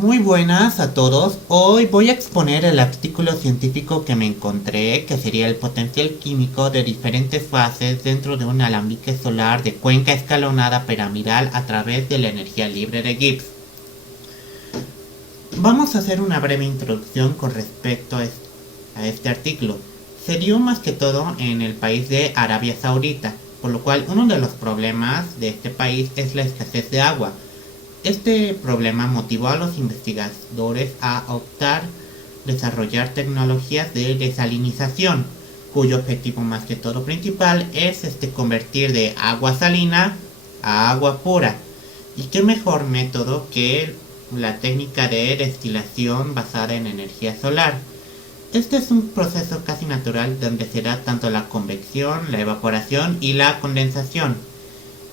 Muy buenas a todos. Hoy voy a exponer el artículo científico que me encontré, que sería el potencial químico de diferentes fases dentro de un alambique solar de cuenca escalonada piramidal a través de la energía libre de Gibbs. Vamos a hacer una breve introducción con respecto a este artículo. Se dio más que todo en el país de Arabia Saudita, por lo cual uno de los problemas de este país es la escasez de agua. Este problema motivó a los investigadores a optar desarrollar tecnologías de desalinización, cuyo objetivo más que todo principal es convertir de agua salina a agua pura. Y qué mejor método que la técnica de destilación basada en energía solar. Este es un proceso casi natural donde se da tanto la convección, la evaporación y la condensación,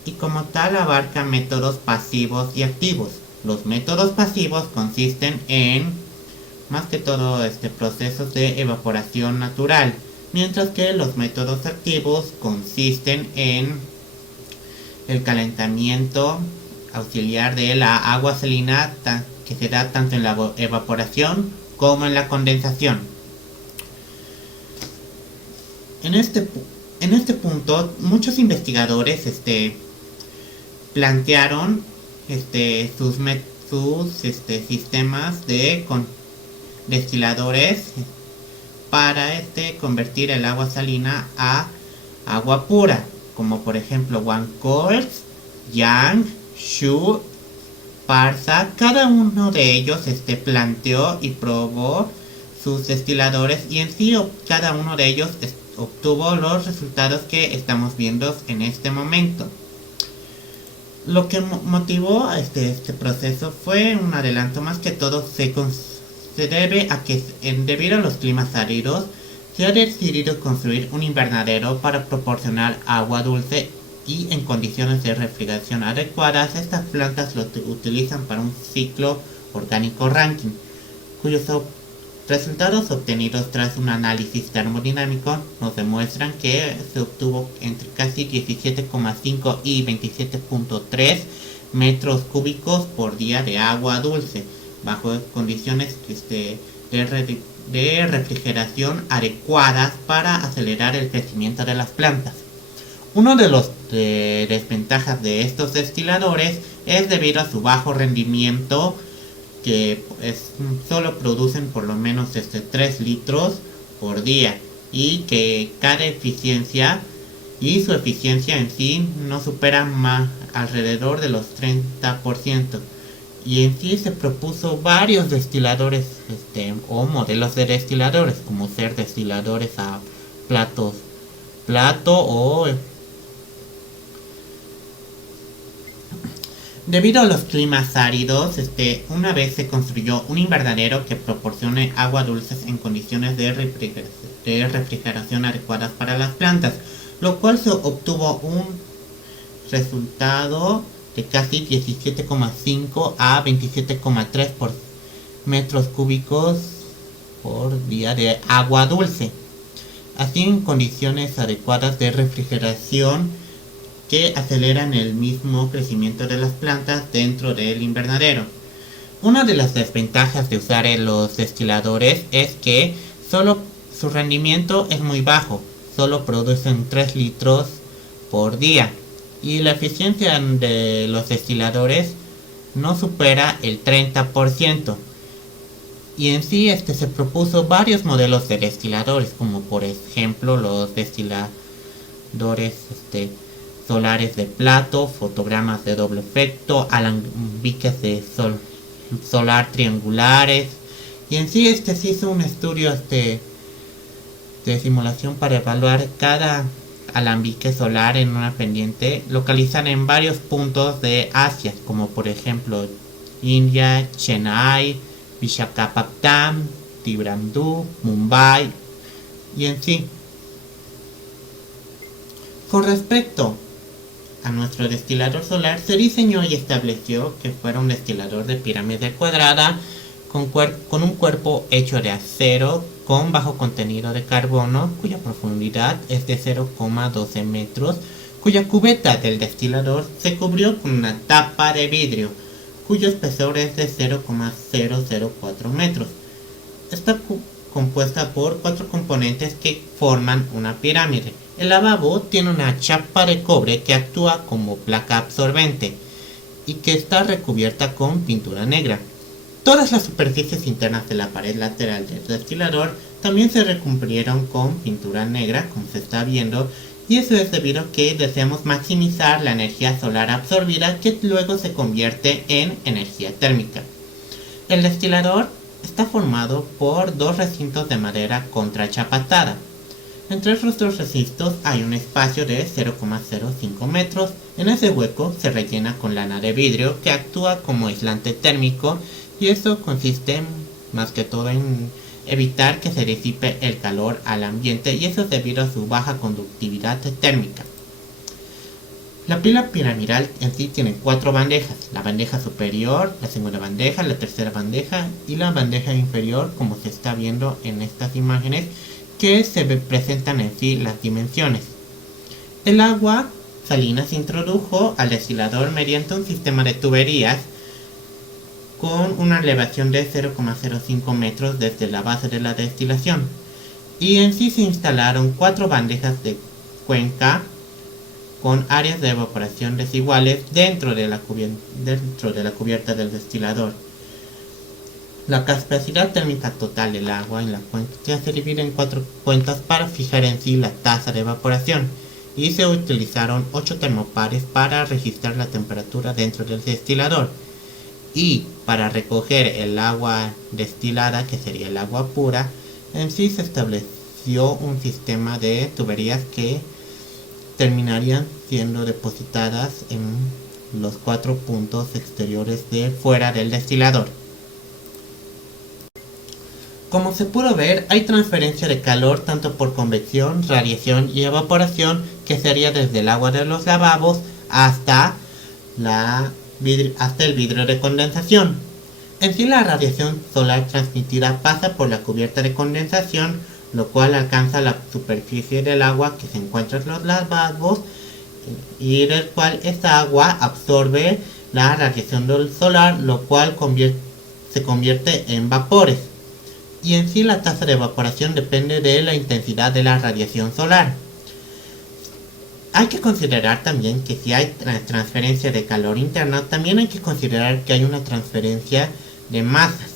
y como tal abarca métodos pasivos y activos. Los métodos pasivos consisten en, más que todo, procesos de evaporación natural, mientras que los métodos activos consisten en el calentamiento auxiliar de la agua salina que se da tanto en la evaporación como en la condensación. En este punto, muchos investigadores plantearon sus sistemas de destiladores para convertir el agua salina a agua pura, como por ejemplo Wancoils, Yang, Xu, Parsa. Cada uno de ellos planteó y probó sus destiladores, y en sí cada uno de ellos obtuvo los resultados que estamos viendo en este momento. Lo que motivó este proceso fue un adelanto. Más que todo se debe a que debido a los climas áridos se ha decidido construir un invernadero para proporcionar agua dulce, y en condiciones de refrigeración adecuadas estas plantas lo utilizan para un ciclo orgánico Rankine, cuyos resultados obtenidos tras un análisis termodinámico nos demuestran que se obtuvo entre casi 17,5 y 27,3 metros cúbicos por día de agua dulce, bajo condiciones de refrigeración adecuadas para acelerar el crecimiento de las plantas. Uno de los desventajas de estos destiladores es debido a su bajo rendimiento, que solo producen por lo menos 3 litros por día, y que cada eficiencia y su eficiencia en sí no supera más alrededor de los 30%. Y en sí se propuso varios destiladores o modelos de destiladores, como ser destiladores a plato o debido a los climas áridos, una vez se construyó un invernadero que proporcione agua dulce en condiciones de refrigeración adecuadas para las plantas, lo cual se obtuvo un resultado de casi 17,5 a 27,3 por metros cúbicos por día de agua dulce, así en condiciones adecuadas de refrigeración que aceleran el mismo crecimiento de las plantas dentro del invernadero. Una de las desventajas de usar los destiladores es que solo su rendimiento es muy bajo, solo producen 3 litros por día, y la eficiencia de los destiladores no supera el 30%. Y en sí se propuso varios modelos de destiladores, como por ejemplo los destiladores solares de plato, fotogramas de doble efecto, alambiques de solar triangulares. Y en sí se hizo un estudio de simulación para evaluar cada alambique solar en una pendiente localizada en varios puntos de Asia, como por ejemplo India, Chennai, Visakhapatnam, Trivandrum, Mumbai. Y en sí, con respecto a nuestro destilador solar, se diseñó y estableció que fuera un destilador de pirámide cuadrada con un cuerpo hecho de acero con bajo contenido de carbono, cuya profundidad es de 0,12 metros, cuya cubeta del destilador se cubrió con una tapa de vidrio. cuyo espesor es de 0,004 metros. Está compuesta por 4 componentes que forman una pirámide. El lavabo tiene una chapa de cobre que actúa como placa absorbente y que está recubierta con pintura negra. Todas las superficies internas de la pared lateral del destilador también se recubrieron con pintura negra, como se está viendo, y eso es debido a que deseamos maximizar la energía solar absorbida, que luego se convierte en energía térmica. El destilador está formado por 2 recintos de madera contrachapatada. Entre esos 2 recintos hay un espacio de 0,05 metros. En ese hueco se rellena con lana de vidrio que actúa como aislante térmico, y eso consiste más que todo en evitar que se disipe el calor al ambiente, y eso es debido a su baja conductividad térmica. La pila piramidal en sí tiene 4 bandejas: la bandeja superior, la segunda bandeja, la tercera bandeja y la bandeja inferior, como se está viendo en estas imágenes, que se presentan en sí las dimensiones. El agua salina se introdujo al destilador mediante un sistema de tuberías con una elevación de 0,05 metros desde la base de la destilación, y en sí se instalaron 4 bandejas de cuenca con áreas de evaporación desiguales dentro de la cubierta del destilador. La capacidad térmica total del agua en la cuenca se divide en 4 cuencas para fijar en sí la tasa de evaporación, y se utilizaron 8 termopares para registrar la temperatura dentro del destilador. Y para recoger el agua destilada, que sería el agua pura, en sí se estableció un sistema de tuberías que terminarían siendo depositadas en los 4 puntos exteriores de fuera del destilador. Como se pudo ver, hay transferencia de calor tanto por convección, radiación y evaporación, que sería desde el agua de los lavabos hasta el vidrio de condensación. En sí, la radiación solar transmitida pasa por la cubierta de condensación, lo cual alcanza la superficie del agua que se encuentra en los lavabos, y del cual esta agua absorbe la radiación solar, lo cual se convierte en vapores. Y en sí, la tasa de evaporación depende de la intensidad de la radiación solar. Hay que considerar también que si hay transferencia de calor interna, también hay que considerar que hay una transferencia de masas.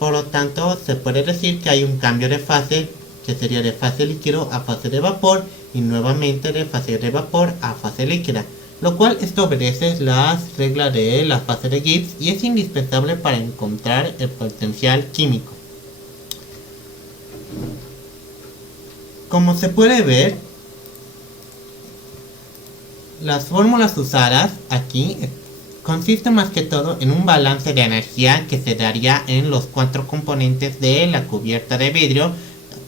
Por lo tanto, se puede decir que hay un cambio de fase, que sería de fase líquido a fase de vapor, y nuevamente de fase de vapor a fase líquida, lo cual esto obedece las reglas de la fase de Gibbs y es indispensable para encontrar el potencial químico. Como se puede ver, las fórmulas usadas aquí consisten más que todo en un balance de energía que se daría en los 4 componentes de la cubierta de vidrio,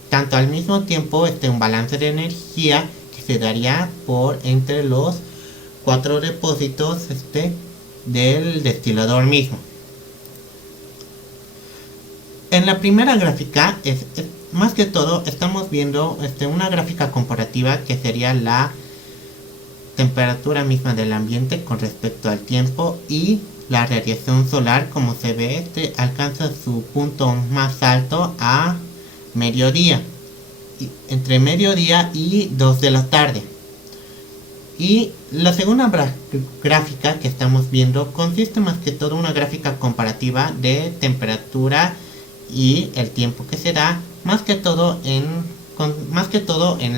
tanto al mismo tiempo un balance de energía que se daría entre los 4 depósitos del destilador mismo. En la primera gráfica, más que todo, estamos viendo una gráfica comparativa que sería la temperatura misma del ambiente con respecto al tiempo, y la radiación solar, como se ve, alcanza su punto más alto a mediodía, entre mediodía y 2 de la tarde. Y la segunda gráfica que estamos viendo consiste más que todo en una gráfica comparativa de temperatura y el tiempo que se da, más que todo en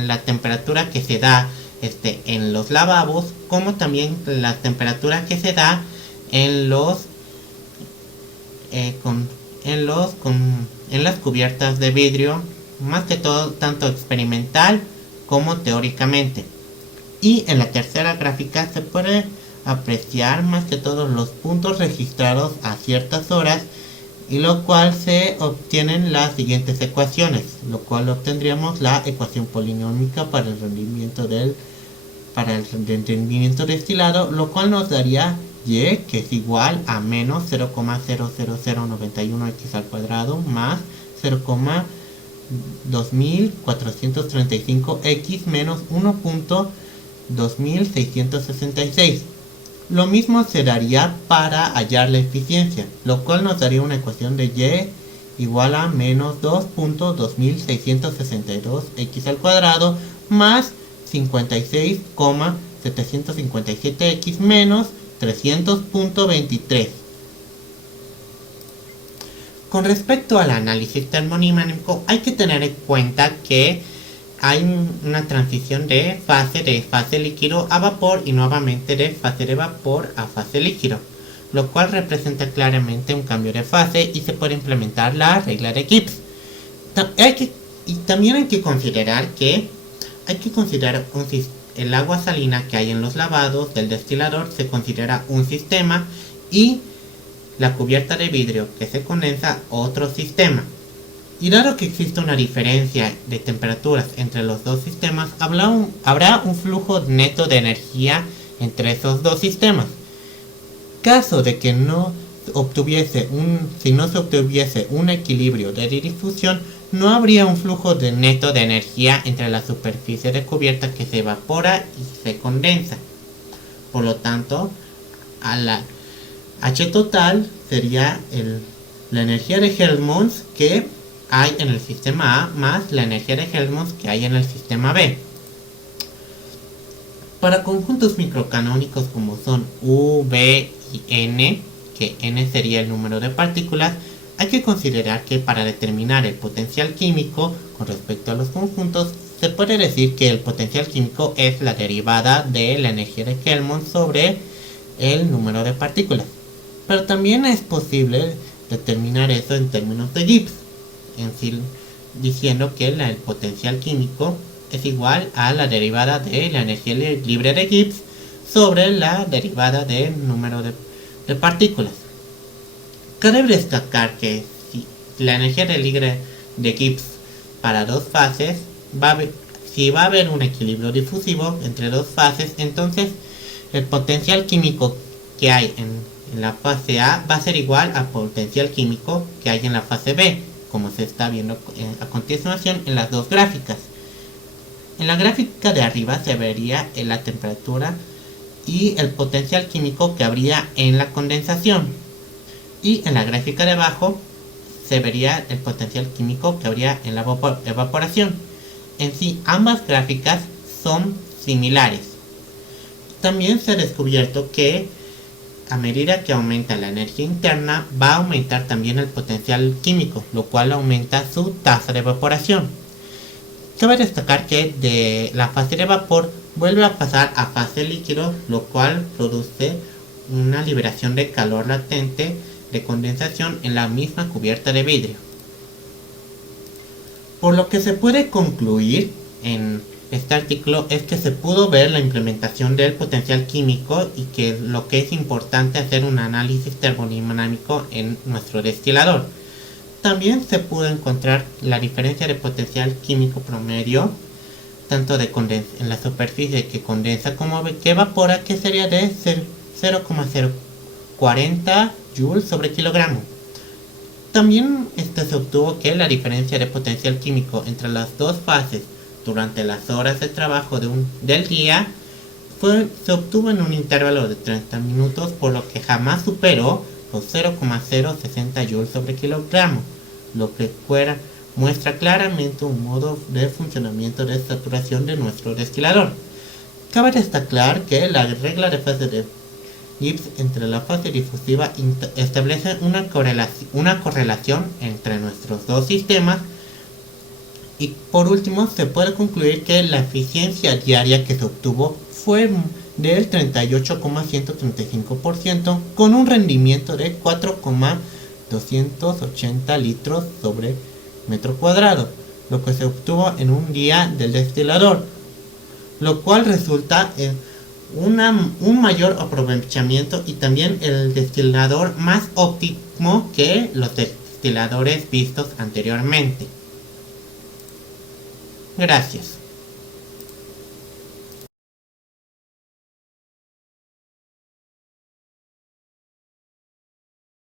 la temperatura que se da en los lavabos, como también la temperatura que se da en las cubiertas de vidrio, más que todo tanto experimental como teóricamente. Y en la tercera gráfica se puede apreciar más que todo los puntos registrados a ciertas horas, y lo cual se obtienen las siguientes ecuaciones, lo cual obtendríamos la ecuación polinómica para el rendimiento destilado, lo cual nos daría y, que es igual a menos 0,00091x al cuadrado más 0,2435x menos 1.2666. Lo mismo se daría para hallar la eficiencia, lo cual nos daría una ecuación de y igual a menos 2.2662x al cuadrado más 56,757x menos 300.23. Con respecto al análisis termodinámico, hay que tener en cuenta que hay una transición de fase líquido a vapor y nuevamente de fase de vapor a fase líquido, lo cual representa claramente un cambio de fase y se puede implementar la regla de Gibbs. También hay que considerar el agua salina que hay en los lavados del destilador se considera un sistema y la cubierta de vidrio que se condensa otro sistema. Y dado que existe una diferencia de temperaturas entre los dos sistemas, habrá un flujo neto de energía entre esos dos sistemas. Caso de que si no se obtuviese un equilibrio de difusión, no habría un flujo neto de energía entre la superficie de cubierta que se evapora y se condensa. Por lo tanto, a la H total sería la energía de Helmholtz que hay en el sistema A más la energía de Helmholtz que hay en el sistema B. Para conjuntos microcanónicos como son U, B y N, que N sería el número de partículas, hay que considerar que para determinar el potencial químico con respecto a los conjuntos, se puede decir que el potencial químico es la derivada de la energía de Helmholtz sobre el número de partículas. Pero también es posible determinar eso en términos de Gibbs, diciendo que el potencial químico es igual a la derivada de la energía libre de Gibbs sobre la derivada del número de partículas. Cabe destacar que si la energía libre de Gibbs para dos fases si va a haber un equilibrio difusivo entre dos fases, entonces el potencial químico que hay en la fase A va a ser igual al potencial químico que hay en la fase B, como se está viendo a continuación en las dos gráficas. En la gráfica de arriba se vería la temperatura y el potencial químico que habría en la condensación, y en la gráfica de abajo se vería el potencial químico que habría en la evaporación. En sí, ambas gráficas son similares. También se ha descubierto que a medida que aumenta la energía interna, va a aumentar también el potencial químico, lo cual aumenta su tasa de evaporación. Cabe destacar que de la fase de vapor vuelve a pasar a fase líquido, lo cual produce una liberación de calor latente de condensación en la misma cubierta de vidrio. Por lo que se puede concluir en este artículo es que se pudo ver la implementación del potencial químico y que lo que es importante hacer un análisis termodinámico en nuestro destilador. También se pudo encontrar la diferencia de potencial químico promedio tanto en la superficie que condensa como que evapora, que sería de 0,040 joules sobre kilogramo. También se obtuvo que la diferencia de potencial químico entre las dos fases durante las horas de trabajo del día se obtuvo en un intervalo de 30 minutos, por lo que jamás superó los 0,060 joules sobre kilogramo, lo que muestra claramente un modo de funcionamiento de saturación de nuestro destilador. Cabe destacar que la regla de fase de Gibbs entre la fase difusiva establece una correlación entre nuestros dos sistemas. Y por último, se puede concluir que la eficiencia diaria que se obtuvo fue del 38,135% con un rendimiento de 4,280 litros sobre metro cuadrado, lo que se obtuvo en un día del destilador, lo cual resulta en un mayor aprovechamiento y también el destilador más óptimo que los destiladores vistos anteriormente. Gracias.